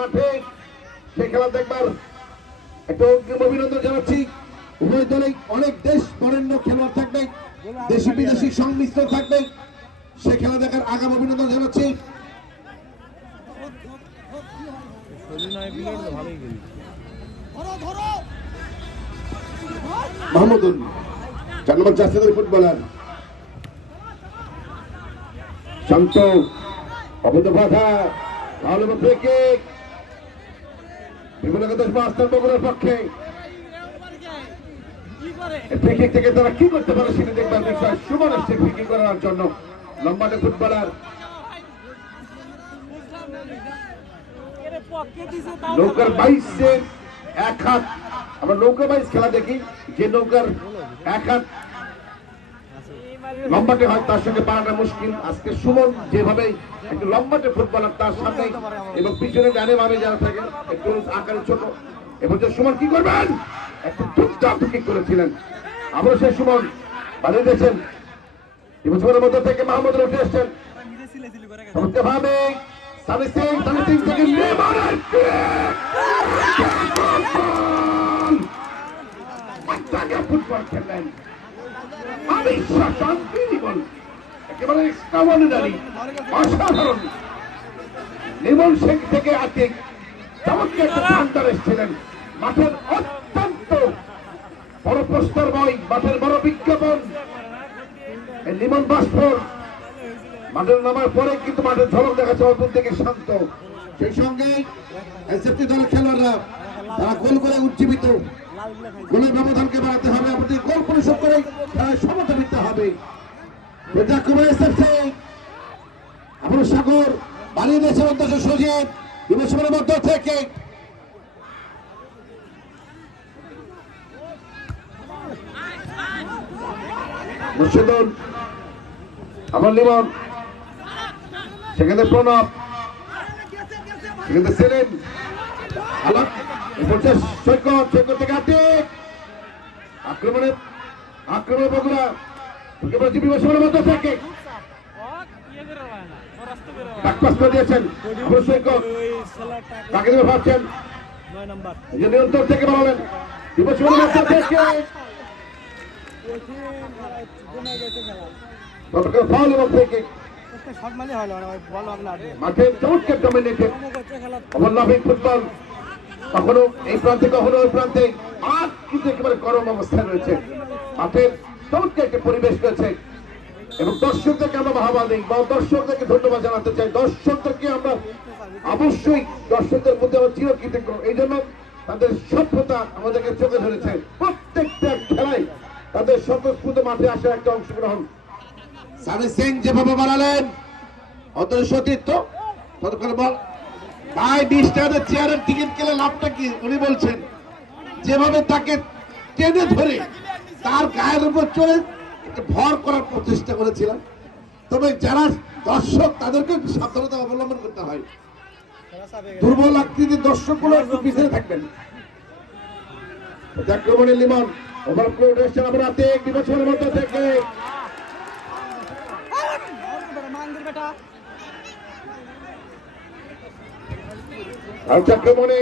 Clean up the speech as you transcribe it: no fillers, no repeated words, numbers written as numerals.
মাঠে সেই খেলা দেখবার একটা অগ্রিম অভিনন্দন জানাচ্ছি। উভয় দলে অনেক দেশ বরেণ্য খেলোয়াড় থাকবে, দেশি বিদেশি সংমিশ্রণ থাকবে, সে খেলা দেখার আগাম অভিনন্দন জানাচ্ছি। মাহমুদুল 4 নম্বর জার্সিধারী ফুটবলার শান্ত অবৈধ বাধা তাহলে বিভিন্ন বগুড়ার পক্ষে ফ্রিকিক থেকে তারা কি করতে পারে সেটা দেখবার বিষয়। সুমন এসছে ফ্রিকিক করার জন্য, লম্বাটে ফুটবলার নৌকার 22 এক হাত। আমরা নৌকা 22 খেলা দেখি, যে নৌকার এক হাত লম্বাটে হয় তার সঙ্গে পারাটা মুশকিল। আজকে সুমন যেভাবে একটু লম্বাটে ফুটবলার, তার সামনে এবং পিছনে ডানে বামে যারা থাকে একটু আকারে ছোট, এবং যে সুমন কি করবেন একটু দুর্দান্ত কিক করেছিলেন। আমরা সেই সুমন বানিয়ে দিয়েছেন। এবছরের মধ্যে থেকে মাহমুদ উঠে এসছেন ভাবে সানি সিং থেকে লিমনের ফুটবল খেললেন একেবারে অসাধারণ। লিমন শেখ থেকে আতিক চমৎকার একটা কাউন্টার এসেছিলেন। মাঠের অত্যন্ত বড় পোস্টার বয়, মাঠের বড় বিজ্ঞাপন লিমন বাসফোর মাঠের নামার পরে কিন্তু মাঠের ঝলক দেখাচ্ছে অল্প থেকে শান্ত। সেই সঙ্গে এসএফটি দলের খেলোয়াড়রা তারা গোল করে উজ্জীবিত, গোলের ব্যবধানকে বাড়াতে হবে, আমাদের গোল পরিশোধ করে খেলায় সমতা দিতে হবে। আমরা সাগর বানিয়ে দিয়েছে অন্তত সজীব বিবেচনার মধ্য থেকে মুর্শিদুল, আমার লিমন, সেখানে প্রণব, সেখানে সেলিম, সৈকত থেকে আতিক আক্রমণে বগুড়া বিবেচনার মধ্য থেকে দিয়েছেন সৈকত, তাকে দেবে ভাবছেন নিয়ন্ত্রণ থেকে বলেন বিবেচনার মধ্য থেকে ফাউল এবং থেকে মাঠে চমৎকার ডমিনেটেড অমরনাথিক ফুটবল, কখনো এই প্রান্তে কখনো ওই প্রান্তে, আর কিন্তু একেবারে গরম অবস্থায় রয়েছে। মাঠের চমৎকার একটা পরিবেশ রয়েছে এবং দর্শকদেরকে আমরা বাহবা দিই বা দর্শকদেরকে ধন্যবাদ জানাতে চাই। দর্শকদেরকে আমরা অবশ্যই দর্শকদের মধ্যে আমরা চিরকৃতজ্ঞ, এই জন্য তাদের সভ্যতা আমাদেরকে চোখে ধরেছে। প্রত্যেকটা খেলায় তাদের স্বতঃস্ফূর্ত মাঠে আসার একটা অংশগ্রহণ। সানি সিং যেভাবে বাড়ালেন অত সতীর্থ ততক্ষণ বল তাই 20 টাকার চেয়ারের টিকিট কেলে লাভটা কি উনি বলছেন, যেভাবে তাকে টেনে ধরে তার গায়ের উপর চড়ে একটা ভর করার প্রচেষ্টা করেছিলাম। তবে যারা দর্শক তাদেরকে সাবধানতা অবলম্বন করতে হয়, দুর্বল আকৃতির দর্শকগুলো একটু পিছনে থাকবেন। আক্রমণে লিমন ওভারফ্লো এসছেন আমরা বিবেচনার মধ্যে থেকে আক্রমণে